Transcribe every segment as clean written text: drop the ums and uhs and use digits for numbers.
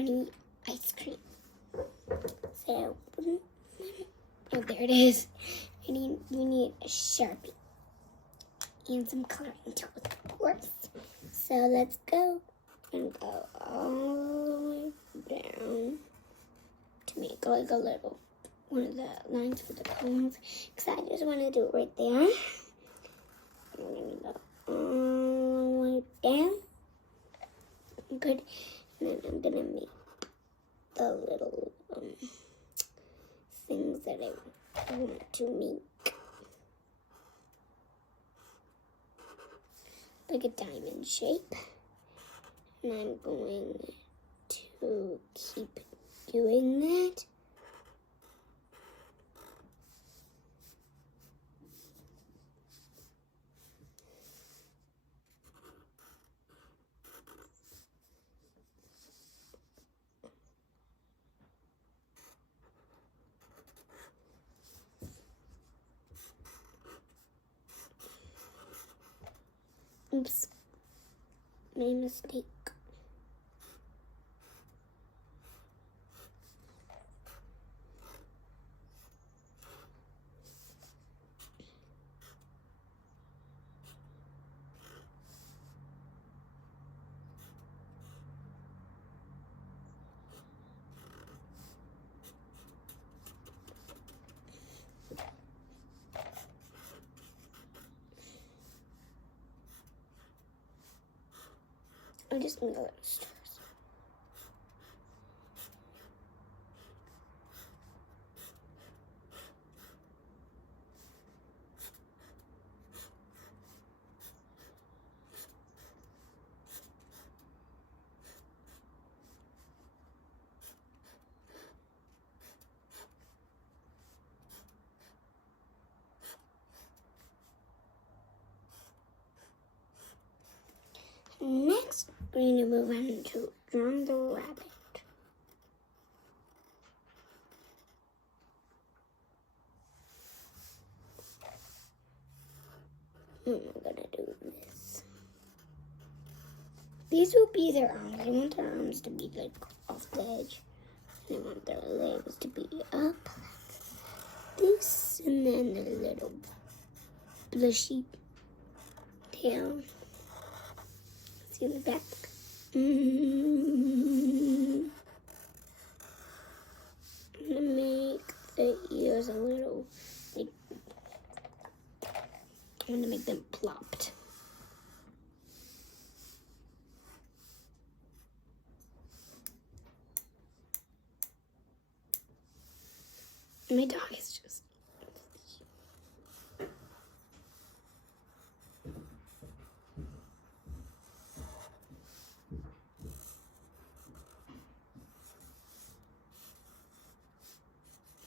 bunny ice cream. So, oh, there it is. We need a Sharpie and some coloring tools, of course. So let's go and go all the way down to make like a little one of the lines for the cones. Because I just want to do it right there. I'm going to go all the way down. Good. And then I'm going to make the little things that I want to make. Like a diamond shape. And I'm going to keep doing that. Oops, made a mistake. I'm just gonna go with stars. Next, we're going to move on to drawing the rabbit. I'm going to do this. These will be their arms. I want their arms to be like off the edge. And I want their legs to be up. This, and then the little blushy tail. See in the back. I'm gonna make the ears a little, like, I'm gonna make them plopped. My dog is just...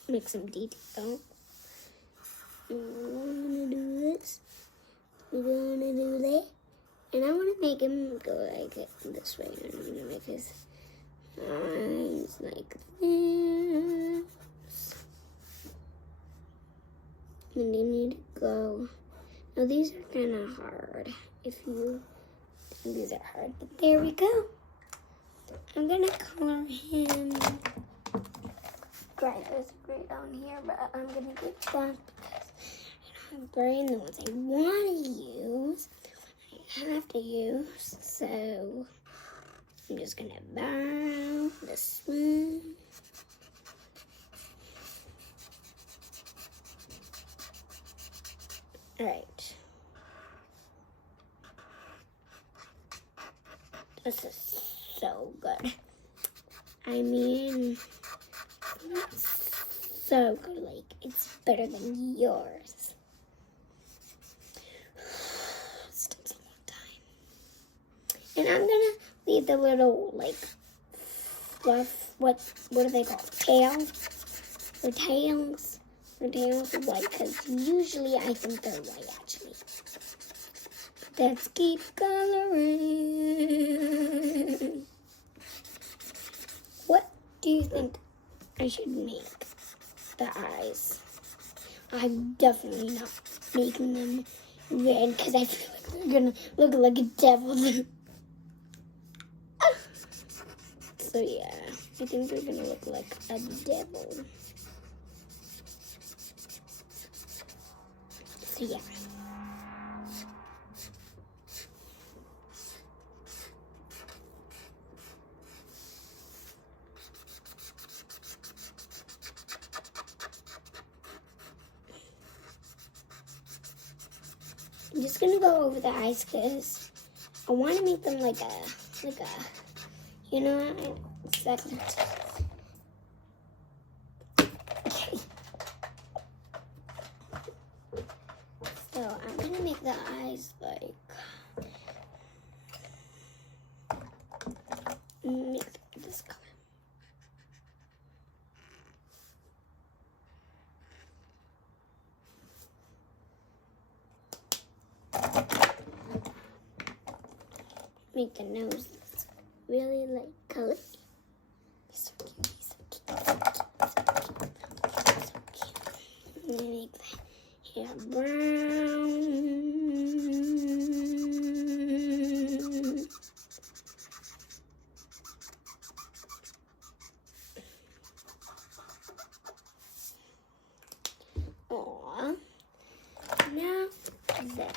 Make some detail. I'm gonna do this. We're gonna do that. And I wanna make him go like this way. And I'm gonna make his eyes like this. And they need to go. Now these are kind of hard. If you think these are hard, but there we go. I'm gonna color him. Gray. There's gray down here, but I'm gonna get black because I don't have gray in the ones I want to use. I have to use, so I'm just gonna bow this one. Alright. This is so good. I mean, it's so good. Like, it's better than yours. It's taken a long time. And I'm gonna leave the little, like, fluff. What are they called? Tails? Or tails? Or tails white, because usually I think they're white, actually. Let's keep coloring. What do you think I should make the eyes? I'm definitely not making them red because I feel like they're gonna look like a devil. So yeah, I think they're gonna look like a devil. So yeah. I'm just gonna go over the eyes because I want to make them like a, you know, exactly. Okay. So I'm gonna make the eyes like, make this color. Make the nose really like color. So cute, so cute, so cute, so cute, so cute. I'm gonna make the hair brown. Aww. Now that.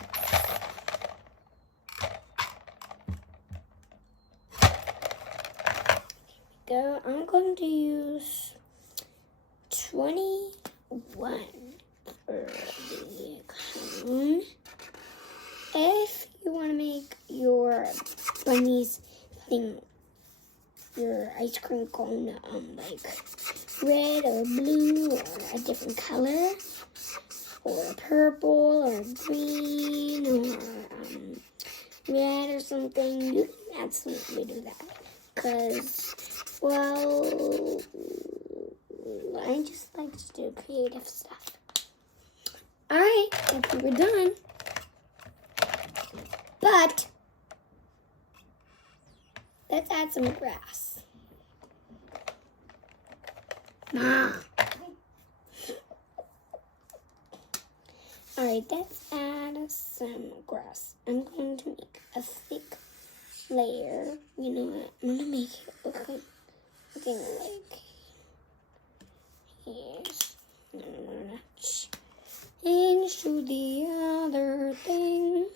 Go. I'm going to use 21 for the cone. If you want to make your bunny's thing, your ice cream cone, like red or blue or a different color, or purple or green or red or something, you can absolutely do that. Because, well, I just like to do creative stuff. Alright, I think we're done. But, let's add some grass. Ma. Alright, let's add some grass. I'm going to make a thick layer. You know what? I'm going to make it looking like yes. I'm going to change to the other thing.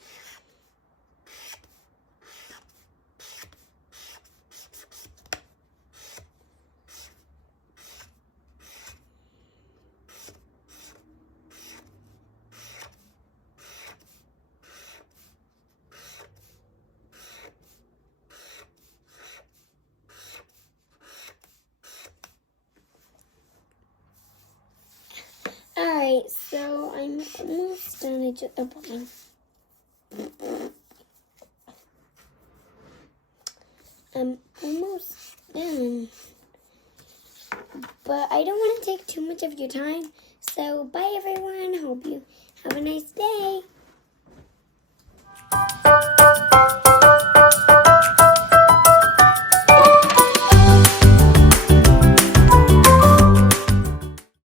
Alright, so I'm almost done. I just I'm almost done. But I don't want to take too much of your time. So bye everyone. Hope you have a nice day.